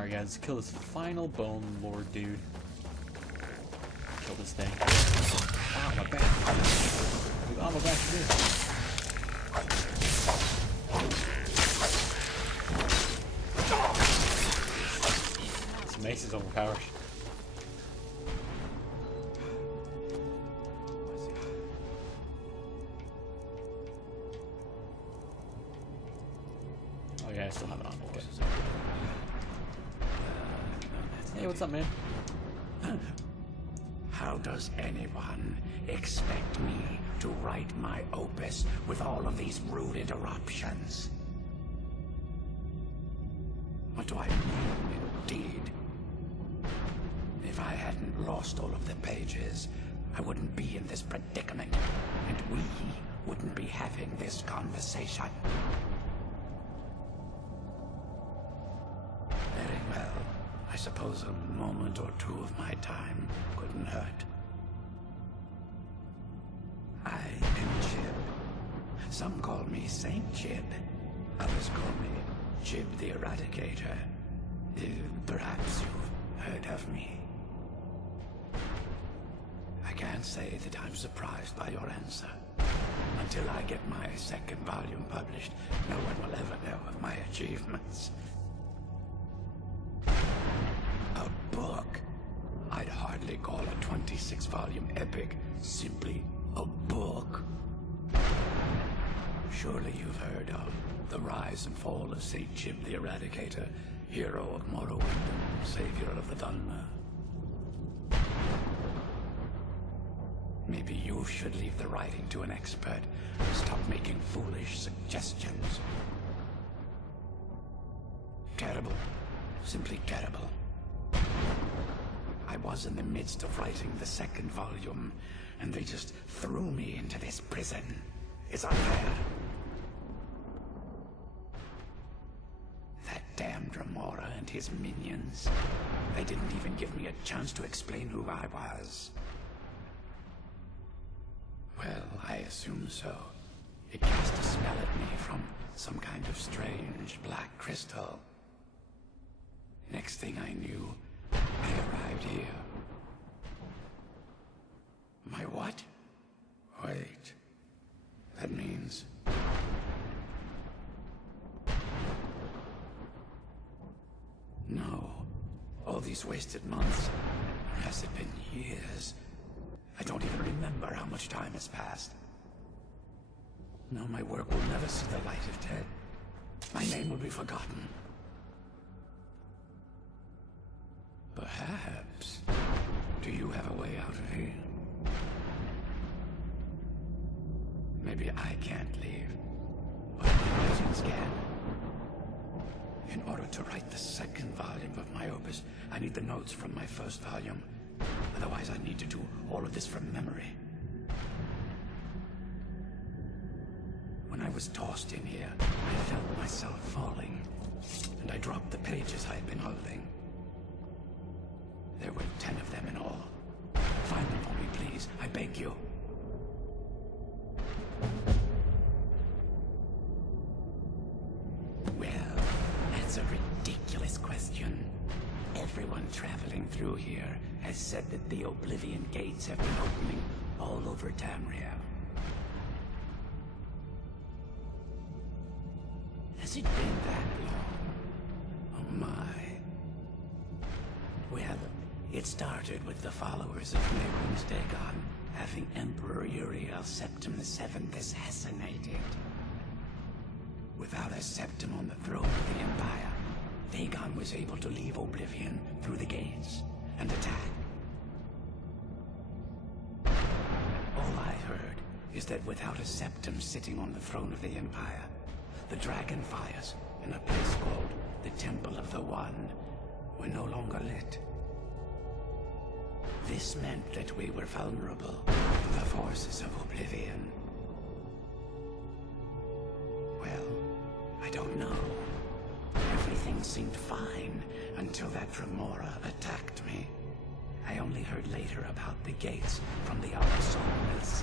Alright guys, let's kill this final bone lord dude. Kill this thing. Ow, my back. Ow, my back too. This mace is overpowered. Oh yeah, I still have it on. Okay. Hey, what's up, man? How does anyone expect me to write my opus with all of these rude interruptions? What do I mean, indeed? If I hadn't lost all of the pages, I wouldn't be in this predicament, and we wouldn't be having this conversation. Very well. I suppose a moment or two of my time couldn't hurt. I am Chib. Some call me Saint Chib. Others call me Chib the Eradicator. Perhaps you've heard of me. I can't say that I'm surprised by your answer. Until I get my second volume published, no one will ever know of my achievements. A book? I'd hardly call a 26-volume epic simply a book. Surely you've heard of the rise and fall of Saint Chib the Eradicator, hero of Morrowind and savior of the Dhalma. Maybe you should leave the writing to an expert and stop making foolish suggestions. Terrible. Simply terrible. I was in the midst of writing the second volume, and they just threw me into this prison. It's unfair. That damned Remora and his minions. They didn't even give me a chance to explain who I was. Well, I assume so. It cast a spell at me from some kind of strange black crystal. Next thing I knew, I arrived here. My what? Wait. That means... No. All these wasted months. Or has it been years? I don't even remember how much time has passed. No, my work will never see the light of day. My name will be forgotten. Perhaps. Do you have a way out of here? Maybe I can't leave, but the legends can. In order to write the second volume of my opus, I need the notes from my first volume. Otherwise, I need to do all of this from memory. When I was tossed in here, I felt myself falling, and I dropped the pages I had been holding. There were 10 of them in all. Find them for me, please. I beg you. Well, that's a ridiculous question. Everyone traveling through here has said that the Oblivion Gates have been opening all over Tamriel. Has it been that long? Oh my. Well, it started with the followers of Mehrunes Dagon having Emperor Uriel Septim VII assassinated. Without a Septim on the throne of the Empire, Dagon was able to leave Oblivion through the gates and attack. All I heard is that without a Septim sitting on the throne of the Empire, the dragon fires in a place called the Temple of the One were no longer lit. This meant that we were vulnerable to the forces of Oblivion. Well, I don't know. Everything seemed fine until that Remora attacked me. I only heard later about the gates from the other souls.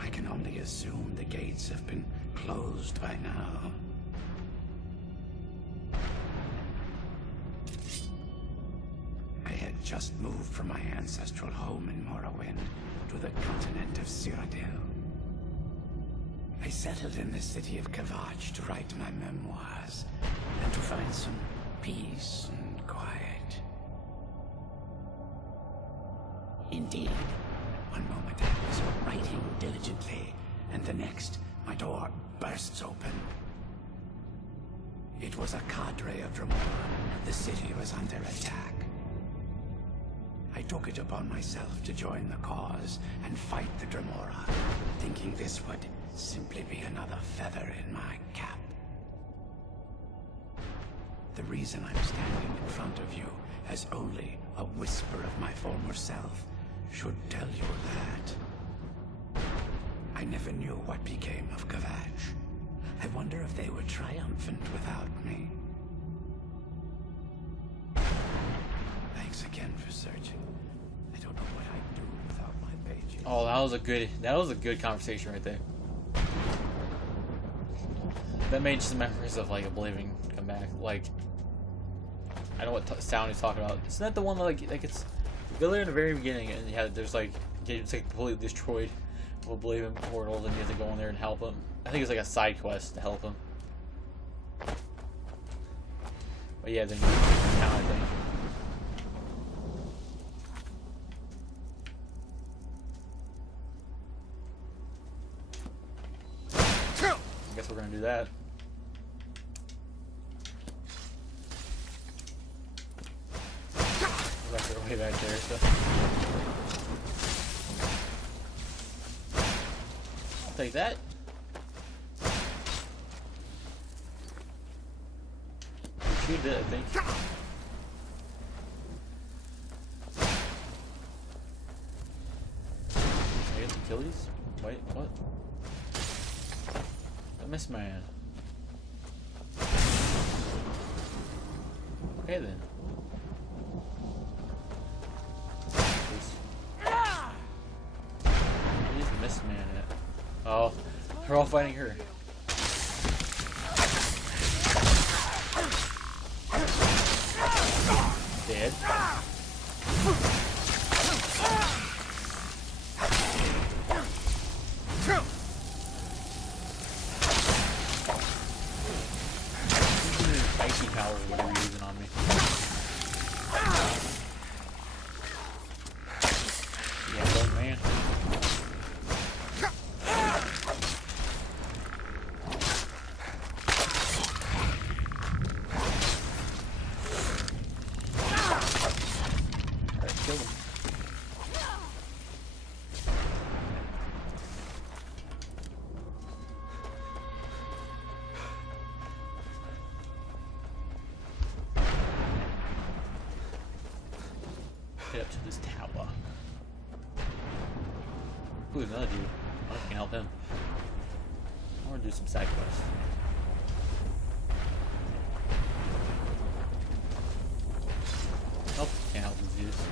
I can only assume the gates have been closed by now. just moved from my ancestral home in Morrowind to the continent of Cyrodiil. I settled in the city of Kvatch to write my memoirs and to find some peace and quiet. Indeed, one moment I was writing diligently, and the next, my door bursts open. It was a cadre of Dremora. The city was under attack. I took it upon myself to join the cause and fight the Dremora, thinking this would simply be another feather in my cap. The reason I'm standing in front of you as only a whisper of my former self should tell you that. I never knew what became of Kvatch. I wonder if they were triumphant without me. Thanks again for searching. I don't know what I'd do without my pages. Oh, that was a good conversation right there. That made some memories of like Oblivion come back. Like, I know what sound he's talking about. Isn't that the one that, like it's you go there in the very beginning and there's like games like completely destroyed of Oblivion portals and you have to go in there and help him. I think it's like a side quest to help him. But yeah, then you town, I think. I guess we're gonna do that. Way back there, so I'll take that. We did, I think. I get to kill these? Wait, what? The Mist Man. Okay then. Mist Man at? Oh, we're all fighting her. Dead. Icy powers, whatever you're using on me. Yeah, Bone Man. Head up to this tower. Ooh, another dude. I wonder if I can help him. I want to do some side quests. Nope, can't help these dudes.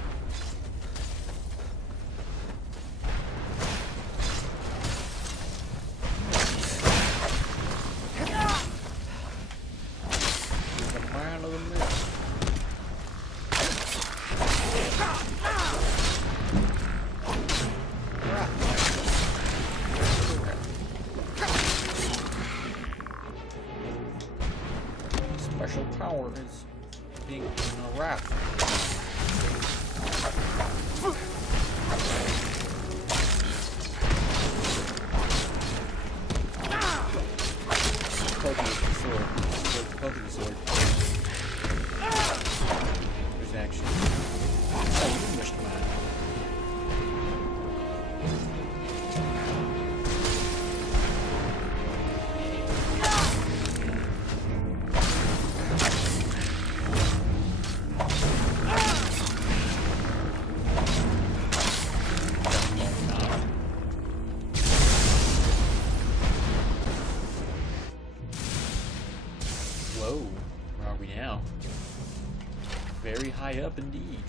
Special power is being in a raft. Poking with the sword. Poking the sword. There's action. Oh, you can wish them out. Whoa, where are we now? Very high up indeed.